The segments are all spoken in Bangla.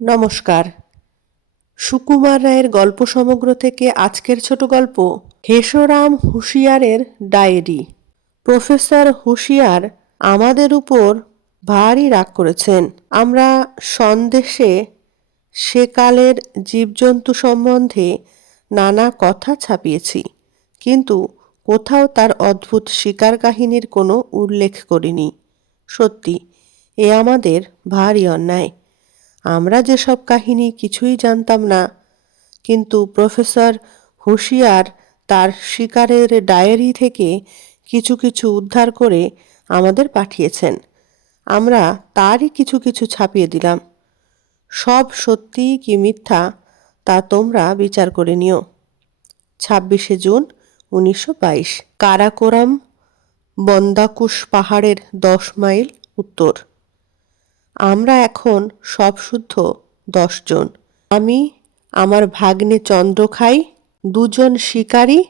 নমস্কার। সুকুমার রায়ের গল্প সমগ্র থেকে আজকের ছোট গল্প হেসরাম হুঁশিয়ারের ডায়েরি। প্রফেসর হুঁশিয়ার আমাদের উপর ভারী রাগ করেছেন। আমরা সন্দেশে সেকালের জীবজন্তু সম্বন্ধে নানা কথা ছাপিয়েছি, কিন্তু কোথাও তার অদ্ভুত শিকার কাহিনীর কোনো উল্লেখ করিনি। সত্যি, এ আমাদের ভারী অন্যায়। আমরা যেসব কাহিনী কিছুই জানতাম না, কিন্তু প্রফেসর হুঁশিয়ার তার শিকারের ডায়েরি থেকে কিছু কিছু উদ্ধার করে আমাদের পাঠিয়েছেন। আমরা তারই কিছু কিছু ছাপিয়ে দিলাম। সব সত্যি কি মিথ্যা তা তোমরা বিচার করে নিও। ছাব্বিশে জুন উনিশশো বাইশ, কারাকোরাম, বন্দাকুশ পাহাড়ের দশ মাইল উত্তর। আমরা এখন সব শুদ্ধ দশজন। আমি, আমার ভাগ্নে চন্দ্রখাই, দুজন শিকারী,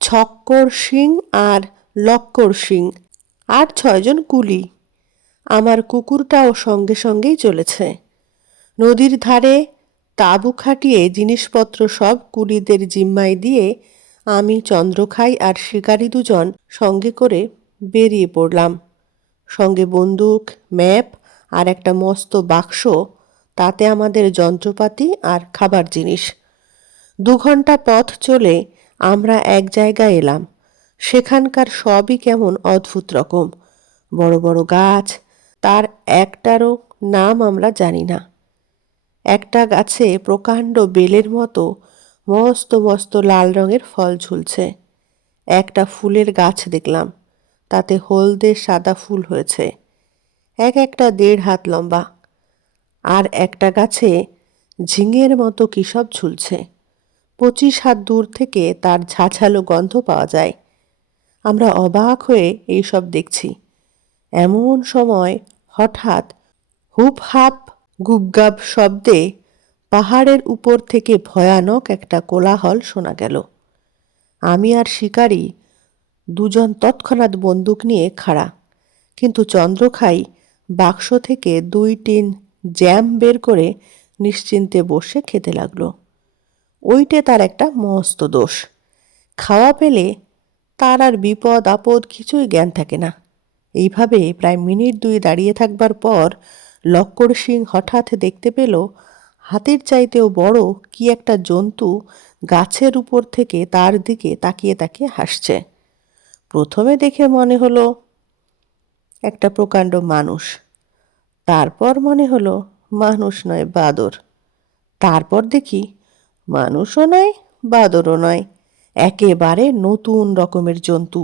ছক্কর সিং আর লক্কর সিং, আর ছয়জন কুলি। আমার কুকুরটাও সঙ্গে সঙ্গেই চলেছে। নদীর ধারে তাঁবু খাটিয়ে জিনিসপত্র সব কুলিদের জিম্মায় দিয়ে আমি চন্দ্রখাই আর শিকারী দুজন সঙ্গে করে বেরিয়ে পড়লাম। সঙ্গে বন্দুক, ম্যাপ আর একটা মস্ত বাক্স, তাতে আমাদের যন্ত্রপাতি আর খাবার জিনিস। দু ঘণ্টা পথ চলে আমরা এক জায়গায় এলাম। সেখানকার সবই কেমন অদ্ভুত রকম। বড় বড় গাছ, তার একটারও নাম আমরা জানি না। একটা গাছে প্রকাণ্ড বেলের মতো মস্ত মস্ত লাল রঙের ফল ঝুলছে। একটা ফুলের গাছ দেখলাম, তাতে হলদে সাদা ফুল হয়েছে। এক একটা দেড় হাত লম্বা আর একটা গাছে ঝিঙের মতো কী সব ঝুলছে। পঁচিশ হাত দূর থেকে তার ঝাঝালো গন্ধ পাওয়া যায়। আমরা অবাক হয়ে এইসব দেখছি। এমন সময় হঠাৎ হুপ হাপ গুবগাব শব্দে পাহাড়ের উপর থেকে ভয়ানক একটা কোলাহল শোনা গেল। আমি আর শিকারী দুজন তৎক্ষণাৎ বন্দুক নিয়ে খাড়া, কিন্তু চন্দ্রখাই বাক্স থেকে দুই টিন জ্যাম বের করে নিশ্চিন্তে বসে খেতে লাগল। ওইটে তার একটা মস্ত দোষ। খাওয়া পেলে তার আর বিপদ আপদ কিছুই জ্ঞান থাকে না। এইভাবে প্রায় মিনিট দুই দাঁড়িয়ে থাকবার পর লক্কর সিং হঠাৎ দেখতে পেল হাতের চাইতেও বড় কি একটা জন্তু গাছের উপর থেকে তার দিকে তাকিয়ে তাকিয়ে হাসছে। প্রথমে দেখে মনে হলো একটা প্রকাণ্ড মানুষ। তারপর মনে হলো, মানুষ নয়, বাদর। তারপর দেখি, মানুষও নয়, বাদরও নয়। একেবারে নতুন রকমের জন্তু।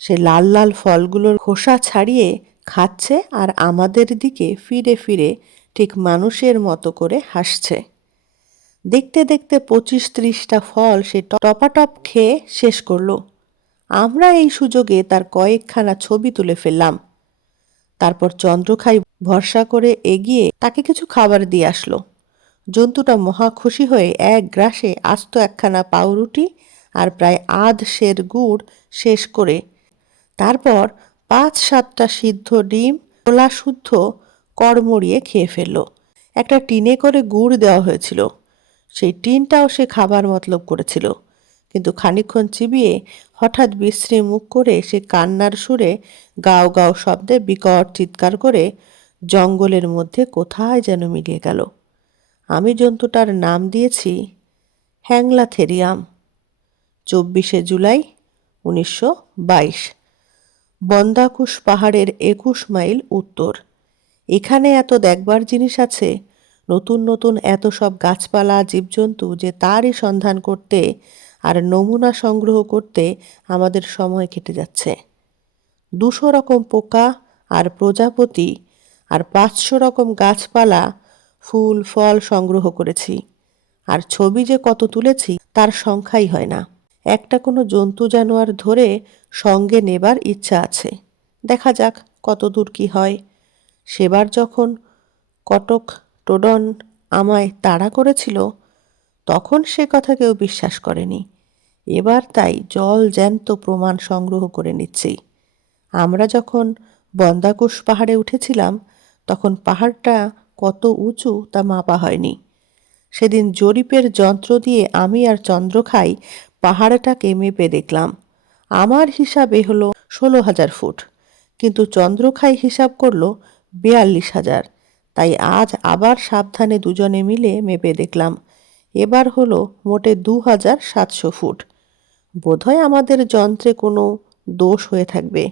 সে লাল লাল ফলগুলোর খোসা ছাড়িয়ে খাচ্ছে আর আমাদের দিকে ফিরে ফিরে ঠিক মানুষের মতো করে হাসছে। দেখতে দেখতে পঁচিশ ত্রিশটা ফল সে টপাটপ খেয়ে শেষ করল। আমরা এই সুযোগে তার কয়েকখানা ছবি তুলে ফেললাম। তারপর চন্দ্রখাই ভরসা করে এগিয়ে তাকে কিছু খাবার দিয়ে আসলো। জন্তুটা মহা খুশি হয়ে এক গ্রাসে আস্ত একখানা পাউরুটি আর প্রায় আধ সের গুড় শেষ করে তারপর পাঁচ সাতটা সিদ্ধ ডিম খোলা শুদ্ধ কড়মড়িয়ে খেয়ে ফেলল। একটা টিনে করে গুড় দেওয়া হয়েছিল। সেই টিনটাও সে খাবার মতলব করেছিল। কিন্তু খানিক্ষণ চিবিয়ে হঠাৎ বিশ্রী মুখ করে সে কান্নার সুরে গাও গাও শব্দে বিকট চিৎকার করে জঙ্গলের মধ্যে কোথায় যেন মিলিয়ে গেল। আমি জন্তুটার নাম দিয়েছি হ্যাংলা থেরিয়াম চব্বিশে জুলাই উনিশশো বাইশ। বন্দাকুশ পাহাড়ের একুশ মাইল উত্তর। এখানে এত দেখবার জিনিস আছে। নতুন নতুন এত সব গাছপালা, জীবজন্তু যে তারই সন্ধান করতে আর নমুনা সংগ্রহ করতে আমাদের সময় কেটে যাচ্ছে। দুশো রকম পোকা আর প্রজাপতি আর পাঁচশো রকম গাছপালা, ফুল, ফল সংগ্রহ করেছি। আর ছবি যে কত তুলেছি তার সংখ্যাই হয় না। একটা কোনো জন্তু জানোয়ার ধরে সঙ্গে নেবার ইচ্ছা আছে। দেখা যাক কত দূর কী হয়। সেবার যখন কটক টোডন আমায় তাড়া করেছিল, তখন সে কথা কেউ বিশ্বাস করেনি। এবার তাই জল জ্যান্ত প্রমাণ সংগ্রহ করে নিচ্ছি। আমরা যখন বন্দাকুশ পাহাড়ে উঠেছিলাম, তখন পাহাড়টা কত উঁচু তা মাপা হয়নি। সেদিন জরিপের যন্ত্র দিয়ে আমি আর চন্দ্রখাই পাহাড়টাকে মেপে দেখলাম। আমার হিসাবে হলো ষোলো হাজার ফুট, কিন্তু চন্দ্রখাই হিসাব করল বিয়াল্লিশ হাজার। তাই আজ আবার সাবধানে দুজনে মিলে মেপে দেখলাম। এবার হলো মোটে দু হাজার সাতশো ফুট। বোধহয় আমাদের যন্ত্রে কোনো দোষ হয়ে থাকবে।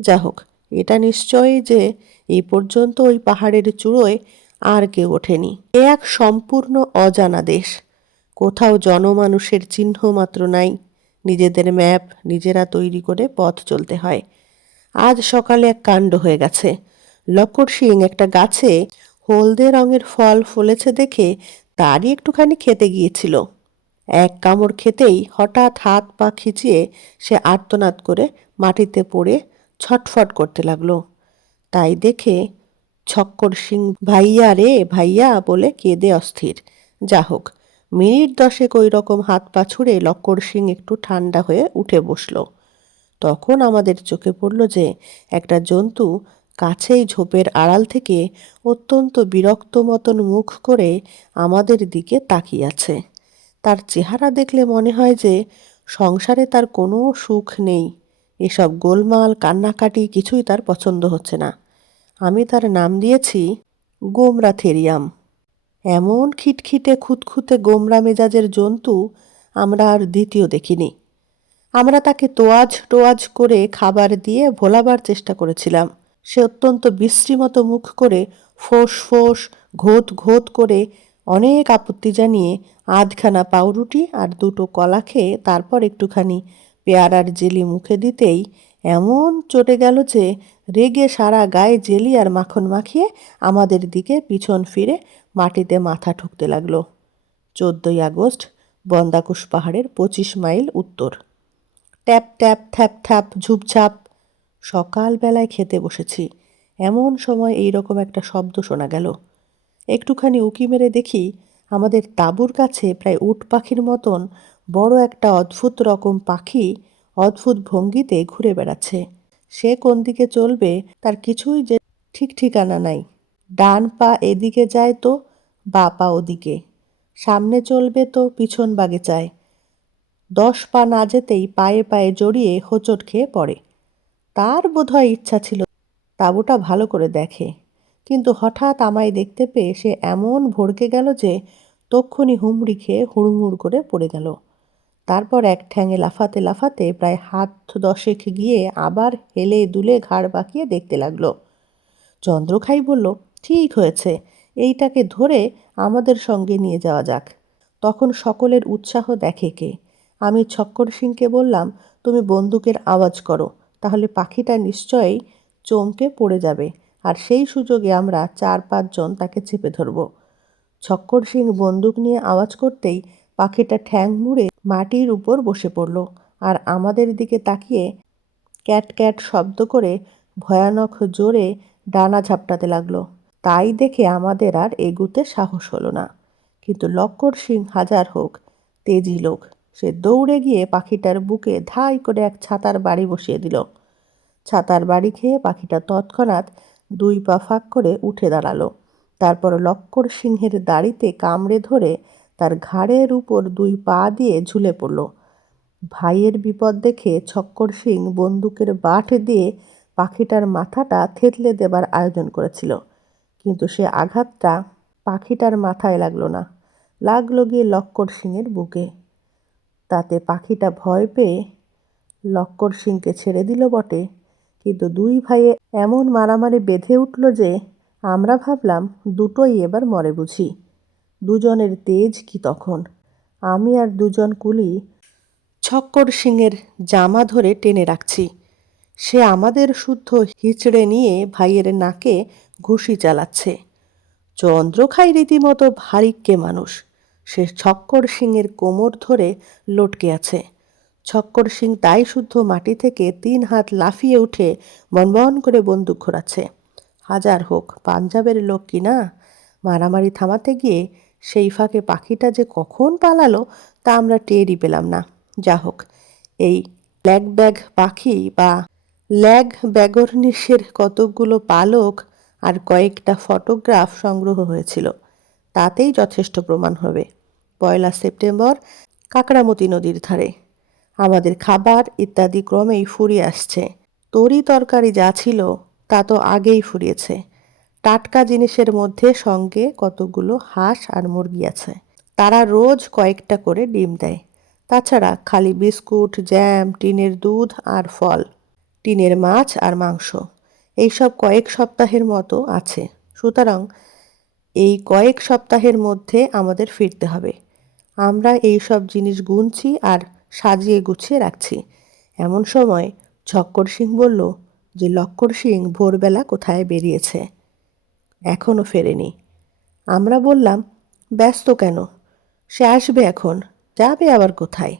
যা হোক এটা নিশ্চয়ই যে এই পর্যন্ত ওই পাহাড়ের চূড়োয় আর কেউ ওঠেনি। এ এক সম্পূর্ণ অজানা দেশ। কোথাও জনমানুষের চিহ্ন মাত্র নাই। নিজেদের ম্যাপ নিজেরা তৈরি করে পথ চলতে হয়। আজ সকালে এক কাণ্ড হয়ে গেছে। লক্কর সিং একটা গাছে হলদে রঙের ফল ফলেছে দেখে তারই একটুখানি খেতে গিয়েছিল। এক কামড় খেতেই হঠাৎ হাত পা খিচিয়ে সে আর্তনাদ করে মাটিতে পড়ে ছটফট করতে লাগল। তাই দেখে ছক্কর সিং, ভাইয়া রে, ভাইয়া, বলে কেঁদে অস্থির। যা হোক, মিনিট দশেক ওই রকম হাত পা ছুঁড়ে লক্কর সিং একটু ঠান্ডা হয়ে উঠে বসল। তখন আমাদের চোখে পড়ল যে একটা জন্তু কাছেই ঝোপের আড়াল থেকে অত্যন্ত বিরক্ত মতন মুখ করে আমাদের দিকে তাকিয়ে আছে। তার চেহারা দেখলে মনে হয় যে সংসারে তার কোনো সুখ নেই। এসব গোলমাল, কান্নাকাটি কিছুই তার পছন্দ হচ্ছে না। আমি তার নাম দিয়েছি গোমরা থেরিয়াম এমন খিটখিটে, খুঁতখুঁতে গোমরা মেজাজের জন্তু আমরা আর দ্বিতীয় দেখিনি। আমরা তাকে তোয়াজ টোয়াজ করে খাবার দিয়ে ভোলাবার চেষ্টা করেছিলাম। সে অত্যন্ত বিশ্রীমতো মুখ করে ফোঁস ফোঁস, ঘোত ঘোত করে অনেক আপত্তি জানিয়ে আধখানা পাউরুটি আর দুটো কলা খেয়ে তারপর একটুখানি পেয়ারার জেলি মুখে দিতেই এমন চটে গেল যে রেগে সারা গায়ে জেলি আর মাখন মাখিয়ে আমাদের দিকে পিছন ফিরে মাটিতে মাথা ঠুকতে লাগল। চোদ্দই আগস্ট, বন্দাকুশ পাহাড়ের পঁচিশ মাইল উত্তর। ট্যাপ ট্যাপ, থ্যাপ থ্যাপ ঝুপঝাপ সকালবেলায় খেতে বসেছি। এমন সময় এই রকম একটা শব্দ শোনা গেল। একটুখানি উঁকি মেরে দেখি আমাদের তাঁবুর কাছে প্রায় উট পাখির মতন বড় একটা অদ্ভুত রকম পাখি অদ্ভুত ভঙ্গিতে ঘুরে বেড়াচ্ছে। সে কোন দিকে চলবে তার কিছুই যে ঠিক ঠিকানা নাই। ডান পা এদিকে যায় তো, বা পা ওদিকে। সামনে চলবে তো, পিছন বাগে চায়। দশ পা না যেতেই পায়ে পায়ে জড়িয়ে হোঁচট খেয়ে পড়ে। তার বোধহয় ইচ্ছা ছিল তাঁবুটা ভালো করে দেখে। কিন্তু হঠাৎ আমায় দেখতে পেয়ে সে এমন ভড়কে গেল যে তক্ষুনি হুমড়ি খেয়ে হুড়মুড় করে পড়ে গেল। তারপর এক ঠ্যাঙে লাফাতে লাফাতে প্রায় হাত দশেক গিয়ে আবার হেলে দুলে ঘাড় বাঁকিয়ে দেখতে লাগল। চন্দ্রখাই বলল, ঠিক হয়েছে, এইটাকে ধরে আমাদের সঙ্গে নিয়ে যাওয়া যাক। তখন সকলের উৎসাহ দেখে কে। আমি ছক্কর সিংকে বললাম, তুমি বন্দুকের আওয়াজ করো, তাহলে পাখিটা নিশ্চয়ই চমকে পড়ে যাবে। আর সেই সুযোগে আমরা চার পাঁচজন তাকে চেপে ধরব। ছক্কর সিং বন্দুক নিয়ে আওয়াজ করতেই পাখিটা ঠ্যাং মুড়ে মাটির উপর বসে পড়ল আর আমাদের দিকে তাকিয়ে ক্যাট ক্যাট শব্দ করে ভয়ানক জোরে ডানা ঝাপটাতে লাগল। তাই দেখে আমাদের আর এগুতে সাহস হলো না। কিন্তু লক্কর সিং হাজার হোক, তেজি লোক, সে দৌড়ে গিয়ে পাখিটার বুকে ধাই করে এক ছাতার বাড়ি বসিয়ে দিল। ছাতার বাড়ি খেয়ে পাখিটা তৎক্ষণাৎ দুই পা ফাঁক করে উঠে দাঁড়াল। তারপর লক্কর সিংহের দাড়িতে কামড়ে ধরে তার ঘাড়ের উপর দুই পা দিয়ে ঝুলে পড়ল। ভাইয়ের বিপদ দেখে ছক্কর সিং বন্দুকের বাট দিয়ে পাখিটার মাথাটা থেতলে দেবার আয়োজন করেছিল। কিন্তু সে আঘাতটা পাখিটার মাথায় লাগল না। লাগল গিয়ে লক্কর সিংয়ের বুকে। তাতে পাখিটা ভয় পেয়ে লক্কর সিংকে ছেড়ে দিল বটে। কিন্তু দুই ভাইয়ে এমন মারামারি বেঁধে উঠল যে আমরা ভাবলাম দুটোই এবার মরে বুঝি। দুজনের তেজ কি তখন? আমি আর দুজন কুলি ছক্কর সিংয়ের জামা ধরে টেনে রাখছি। সে আমাদের শুদ্ধ হিচড়ে নিয়ে ভাইয়ের নাকে ঘুষি চালাচ্ছে। চন্দ্রখাই রীতিমতো ভারিক্কে মানুষ। সে ছক্কর সিংয়ের কোমর ধরে লটকে আছে। ছক্কর সিং তাই শুদ্ধ মাটি থেকে তিন হাত লাফিয়ে উঠে বনবন করে বন্দুক ঘোরাচ্ছে। হাজার হোক, পাঞ্জাবের লোক কি না? মারামারি থামাতে গিয়ে সেই ফাঁকে পাখিটা যে কখন পালালো তা আমরা টেরই পেলাম না। যা হোক, এই ব্ল্যাক ব্যাগ পাখি বা ল্যাগ ব্যাগরনিসের কতকগুলো পালক আর কয়েকটা ফটোগ্রাফ সংগ্রহ হয়েছিল। তাতেই যথেষ্ট প্রমাণ হবে। পয়লা সেপ্টেম্বর কাকড়ামতি নদীর ধারে। আমাদের খাবার ইত্যাদি ক্রমেই ফুরিয়ে আসছে। তরি তরকারি যা ছিল, তা তো আগেই ফুরিয়েছে। টাটকা জিনিসের মধ্যে সঙ্গে কতগুলো হাঁস আর মুরগি আছে। তারা রোজ কয়েকটা করে ডিম দেয়। তাছাড়া খালি বিস্কুট, জ্যাম, টিনের দুধ আর ফল, টিনের মাছ আর মাংস, এইসব কয়েক সপ্তাহের মতো আছে। সুতরাং এই কয়েক সপ্তাহের মধ্যে আমাদের ফিরতে হবে। আমরা এই সব জিনিস গুনছি আর সাজিয়ে গুছিয়ে রাখছি। এমন সময় ঝক্কর সিং বলল, যে লক্কর সিং ভোরবেলা কোথায় বেরিয়েছে? এখনও ফেরেনি। আমরা বললাম, ব্যস্ত কেন? সে আসবে এখন, যাবে আবার কোথায়?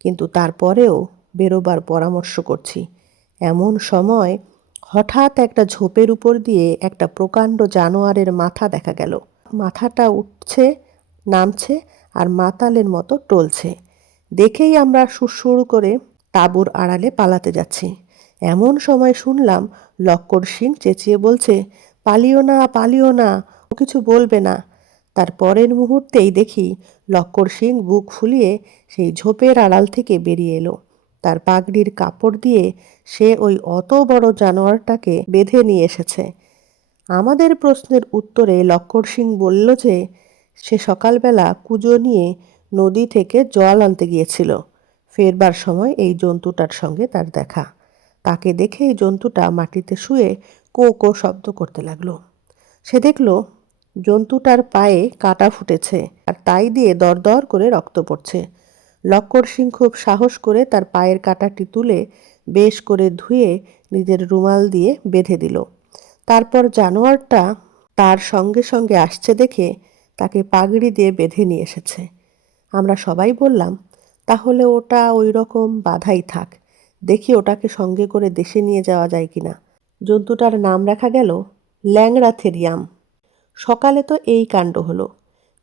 কিন্তু তারপরেও বেরোবার পরামর্শ করছি। এমন সময় হঠাৎ একটা ঝোপের উপর দিয়ে একটা প্রকাণ্ড জানোয়ারের মাথা দেখা গেল। মাথাটা উঠছে, নামছে আর মাতালের মতো টলছে। দেখেই আমরা সুরসুর করে তাঁবুর আড়ালে পালাতে যাচ্ছি। এমন সময় শুনলাম লক্কর সিং চেঁচিয়ে বলছে, পালিও না পালিও না, ও কিছু বলবে না। তার পরের মুহূর্তেই দেখি লক্কর সিং বুক ফুলিয়ে সেই ঝোপের আড়াল থেকে বেরিয়ে এলো। তার পাগড়ির কাপড় দিয়ে সে ওই অত বড় জানোয়ারটাকে বেঁধে নিয়ে এসেছে। আমাদের প্রশ্নের উত্তরে লক্কর সিং বলল যে, সে সকালবেলা কুজো নিয়ে নদী থেকে জল আনতে গিয়েছিল। ফেরবার সময় এই জন্তুটার সঙ্গে তার দেখা। তাকে দেখে এই জন্তুটা মাটিতে শুয়ে কো কো শব্দ করতে লাগল। সে দেখল, জন্তুটার পায়ে কাটা ফুটেছে আর তাই দিয়ে দরদর করে রক্ত পড়ছে। লক্কর সিং খুব সাহস করে তার পায়ের কাটাটি তুলে বেশ করে ধুয়ে নিজের রুমাল দিয়ে বেঁধে দিল। তারপর জানোয়ারটা তার সঙ্গে সঙ্গে আসছে দেখে তাকে পাগড়ি দিয়ে বেঁধে নিয়ে এসেছে। আমরা সবাই বললাম, তাহলে ওটা ওই রকম বাধাই থাক। দেখি ওটাকে সঙ্গে করে দেশে নিয়ে যাওয়া যায় কি না। জন্তুটার নাম রাখা গেল ল্যাংড়া থেরিয়াম সকালে তো এই কাণ্ড হলো।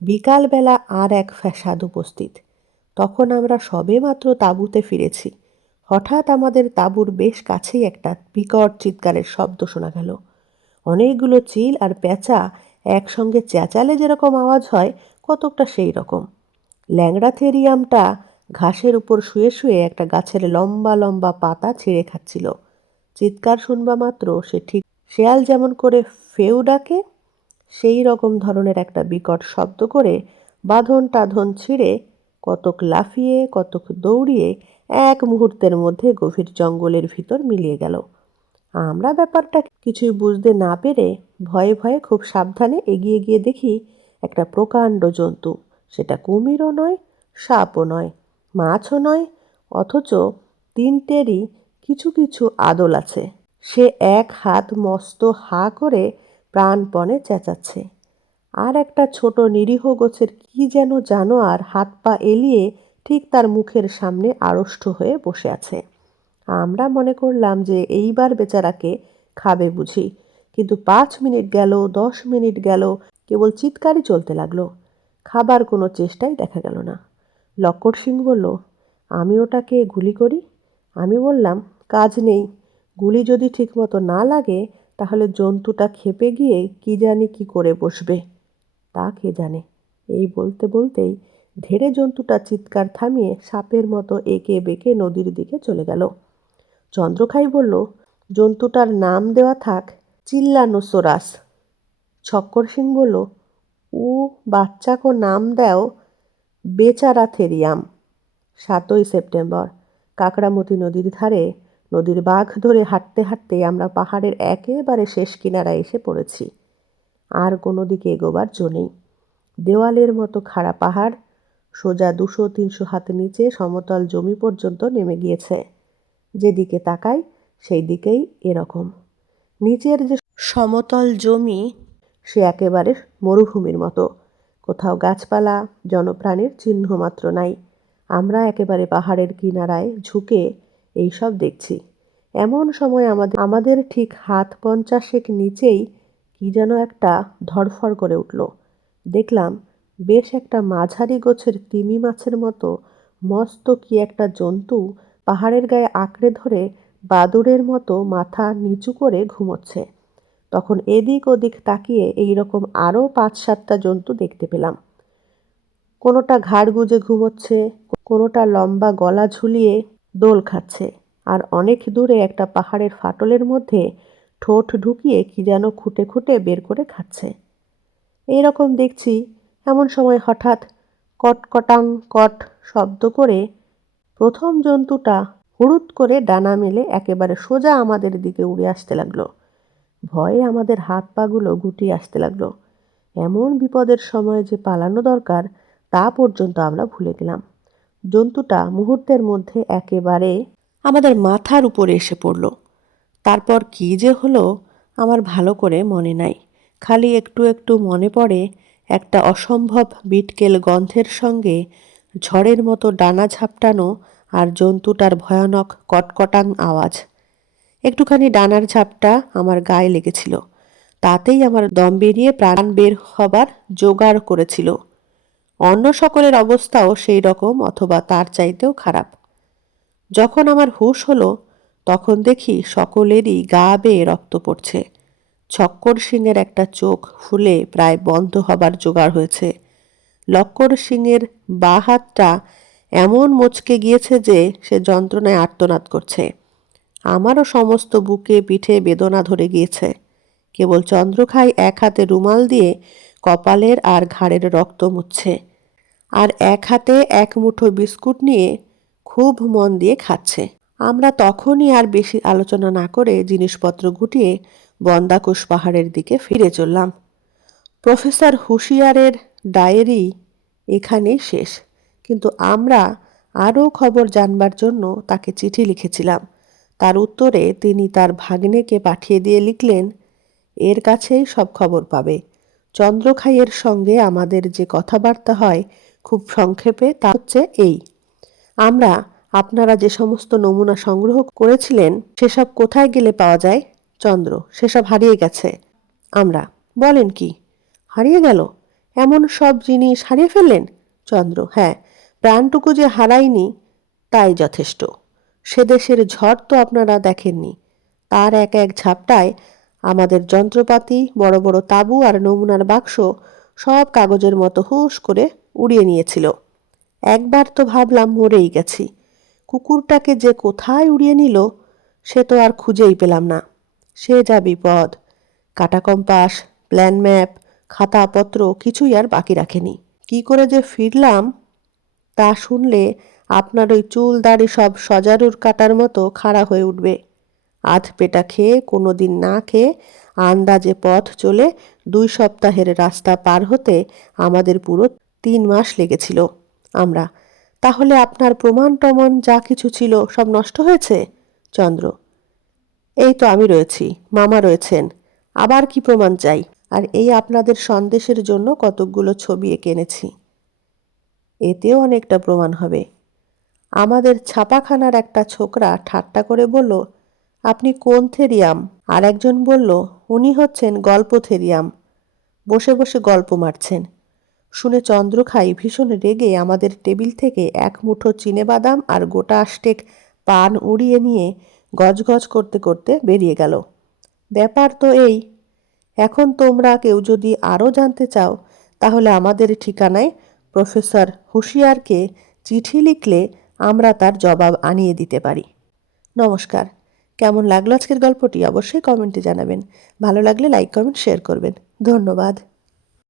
বিকালবেলা আর এক ফ্যাসাদ উপস্থিত। তখন আমরা সবে মাত্র তাঁবুতে ফিরেছি। হঠাৎ আমাদের তাঁবুর বেশ কাছেই একটা বিকট চিৎকারের শব্দ শোনা গেল। অনেকগুলো চিল আর পেঁচা একসঙ্গে চেঁচালে যেরকম আওয়াজ হয়, কতকটা সেই রকম। ল্যাংড়া থেরিয়ামটা ঘাসের উপর শুয়ে শুয়ে একটা গাছের লম্বা লম্বা পাতা ছিঁড়ে খাচ্ছিল। চিৎকার শুনবা মাত্র সে ঠিক শেয়াল যেমন করে ফেউ ডাকে, সেই রকম ধরনের একটা বিকট শব্দ করে বাঁধন টাধন ছিঁড়ে কতক লাফিয়ে, কতক দৌড়িয়ে এক মুহূর্তের মধ্যে গভীর জঙ্গলের ভিতর মিলিয়ে গেল। আমরা ব্যাপারটা কিছুই বুঝতে না পেরে ভয়ে ভয়ে খুব সাবধানে এগিয়ে গিয়ে দেখি একটা প্রকাণ্ড জন্তু। সেটা কুমিরও নয়, সাপও নয়, মাছও নয়, অথচ তিনটেরই কিছু কিছু আদল আছে। সে এক হাত মস্ত হা করে প্রাণপণে চেঁচাচ্ছে। আর একটা ছোট নিরীহ গোছের কি যেন জানো আর হাত পা এলিয়ে ঠিক তার মুখের সামনে আড়ষ্ট হয়ে বসে আছে। আমরা মনে করলাম যে এইবার বেচারাকে খাবে বুঝি, কিন্তু পাঁচ মিনিট গেল, দশ মিনিট গেল, কেবল চিৎকারই চলতে লাগল। খাবার কোনো চেষ্টাই দেখা গেল না। লক্কর সিং বলল, আমি ওটাকে গুলি করি? আমি বললাম, কাজ নেই। গুলি যদি ঠিকমতো না লাগে, তাহলে জন্তুটা খেপে গিয়ে কি জানি কি করে বসবে। তা কে জানে? এই বলতে বলতেই ধেড়ে জন্তুটা চিৎকার থামিয়ে সাপের মতো এঁকে বেঁকে নদীর দিকে চলে গেল। চন্দ্রখাই বলল, জন্তুটার নাম দেওয়া থাক চিল্লানোসোরাস। ছক্কর সিং বলল উ বাচ্চা কো নাম দেও বেচারা থেরিয়াম। সাতই সেপ্টেম্বর কাকড়ামতি নদীর ধারে, নদীর বাঘ ধরে হাঁটতে হাঁটতে আমরা পাহাড়ের একেবারে শেষ কিনারা এসে পড়েছি। আর কোনো দিকে এগোবার জো নেই। দেওয়ালের মতো খাড়া পাহাড়, সোজা দুশো তিনশো হাত নিচে সমতল জমি পর্যন্ত নেমে গিয়েছে। যেদিকে তাকাই সেই দিকেই এরকম। নিচের যে সমতল জমি সে একেবারে মরুভূমির মতো। কোথাও গাছপালা, জনপ্রাণীর চিহ্ন মাত্র নাই। আমরা একেবারে পাহাড়ের কিনারায় ঝুঁকে এইসব দেখছি। এমন সময় আমাদের আমাদের ঠিক হাত পঞ্চাশেক নিচেই কি যেন একটা ধরফর করে উঠল। দেখলাম বেশ একটা মাঝারি গোছের তিমি মাছের মতো মস্ত কি একটা জন্তু পাহাড়ের গায়ে আঁকড়ে ধরে বাদুড়ের মতো মাথা নিচু করে ঘুমোচ্ছে। তখন এদিক ওদিক তাকিয়ে এই রকম আরও পাঁচ সাতটা জন্তু দেখতে পেলাম। কোনোটা ঘাড় গুজে ঘুমোচ্ছে, কোনোটা লম্বা গলা ঝুলিয়ে দোল খাচ্ছে, আর অনেক দূরে একটা পাহাড়ের ফাটলের মধ্যে ঠোঁট ঢুকিয়ে কি যেন খুঁটে খুঁটে বের করে খাচ্ছে। এই রকম দেখছি, এমন সময় হঠাৎ কটকটাং কট শব্দ করে প্রথম জন্তুটা হুড়ুত করে ডানা মেলে একেবারে সোজা আমাদের দিকে উড়ে আসতে লাগল। ভয়ে আমাদের হাত পাগুলো গুটিয়ে আসতে লাগল। এমন বিপদের সময় যে পালানো দরকার, তা পর্যন্ত আমরা ভুলে গেলাম। জন্তুটা মুহূর্তের মধ্যে একেবারে আমাদের মাথার উপরে এসে পড়ল। তারপর কী যে হলো, আমার ভালো করে মনে নাই। খালি একটু একটু মনে পড়ে একটা অসম্ভব বিটকেল গন্ধের সঙ্গে ঝড়ের মতো ডানা ঝাপটানো আর জন্তুটার ভয়ানক কটকটাং আওয়াজ। একটুখানি ডানার ঝাপটা আমার গায়ে লেগেছিল। তাতেই আমার দম বেরিয়ে প্রাণ বের হবার জোগাড় করেছিল। অন্য সকলের অবস্থাও সেই রকম অথবা তার চাইতেও খারাপ। যখন আমার হুশ হলো, তখন দেখি সকলেরই গা বেয়ে রক্ত পড়ছে। ছক্কর সিংয়ের একটা চোখ ফুলে প্রায় বন্ধ হবার জোগাড় হয়েছে। লক্কর সিংয়ের বা হাতটা এমন মোচকে গিয়েছে যে সে যন্ত্রণায় আর্তনাদ করছে। আমারও সমস্ত বুকে পিঠে বেদনা ধরে গিয়েছে। কেবল চন্দ্রখাই এক হাতে রুমাল দিয়ে কপালের আর ঘাড়ের রক্ত মুচ্ছে আর এক হাতে এক মুঠো বিস্কুট নিয়ে খুব মন দিয়ে খাচ্ছে। আমরা তখনই আর বেশি আলোচনা না করে জিনিসপত্র গুটিয়ে বন্দাকুশ পাহাড়ের দিকে ফিরে চললাম। প্রফেসর হুশিয়ারের ডায়েরি এখানেই শেষ, কিন্তু আমরা আরও খবর জানবার জন্য তাকে চিঠি লিখেছিলাম। তার উত্তরে তিনি তার ভাগ্নেকে পাঠিয়ে দিয়ে লিখলেন, এর কাছেই সব খবর পাবে। চন্দ্রখাইয়ের সঙ্গে আমাদের যে কথাবার্তা হয় খুব সংক্ষেপে তা হচ্ছে এই। আমরা, আপনারা যে সমস্ত নমুনা সংগ্রহ করেছিলেন, সেসব কোথায় গেলে পাওয়া যায়? চন্দ্র, সেসব হারিয়ে গেছে। আমরা, বলেন কি? হারিয়ে গেল? এমন সব জিনিস হারিয়ে ফেললেন? চন্দ্র হ্যাঁ প্রাণটুকু যে হারায়নি, তাই যথেষ্ট। সে দেশের ঝড় তো আপনারা দেখেননি। তার এক এক ঝাপটায় আমাদের যন্ত্রপাতি, বড় বড় তাঁবু আর নমুনার বাক্স সব কাগজের মতো হুশ করে উড়িয়ে নিয়েছিল। একবার তো ভাবলাম মরেই গেছি। কুকুরটাকে যে কোথায় উড়িয়ে নিল, সে তো আর খুঁজেই পেলাম না। সে যা বিপদ। কাটা কম্পাস, প্ল্যান ম্যাপ, খাতাপত্র কিছুই আর বাকি রাখেনি। কি করে যে ফিরলাম তা শুনলে আপনার ওই চুল দাড়ি সব সজারুর কাটার মতো খাড়া হয়ে উঠবে। আধ পেটা খেয়ে কোনো দিন না খেয়ে আন্দাজে পথ চলে দুই সপ্তাহের রাস্তা পার হতে আমাদের পুরো তিন মাস লেগেছিল আমরা। তাহলে আপনার প্রমাণ টমন যা কিছু ছিল সব নষ্ট হয়েছে? চন্দ্র। এই তো আমি রয়েছি, মামা রয়েছেন। আবার কি প্রমাণ চাই? আর এই আপনাদের সন্দেশের জন্য কতকগুলো ছবি এঁকে এনেছি। এতেও অনেকটা প্রমাণ হবে। আমাদের ছাপাখানার একটা ছোকরা ঠাট্টা করে বলল, আপনি কোন থেরিয়াম? আর একজন বলল, উনি হচ্ছেন গল্প থেরিয়াম। বসে বসে গল্প মারছেন। শুনে চন্দ্রখাই ভীষণ রেগে আমাদের টেবিল থেকে এক মুঠো বাদাম আর গোটা আষ্টেক পান উড়িয়ে নিয়ে গজগজ করতে করতে বেরিয়ে গেল। ব্যাপার তো এই, এখন তোমরা কেউ যদি আরও জানতে চাও, তাহলে আমাদের ঠিকানায় প্রফেসর হুশিয়ারকে চিঠি লিখলে আমরা তার জবাব আনিয়ে দিতে পারি। নমস্কার। কেমন লাগল আজকের গল্পটি? অবশ্যই কমেন্টে জানাবেন। ভালো লাগলে লাইক, কমেন্ট, শেয়ার করবেন। ধন্যবাদ।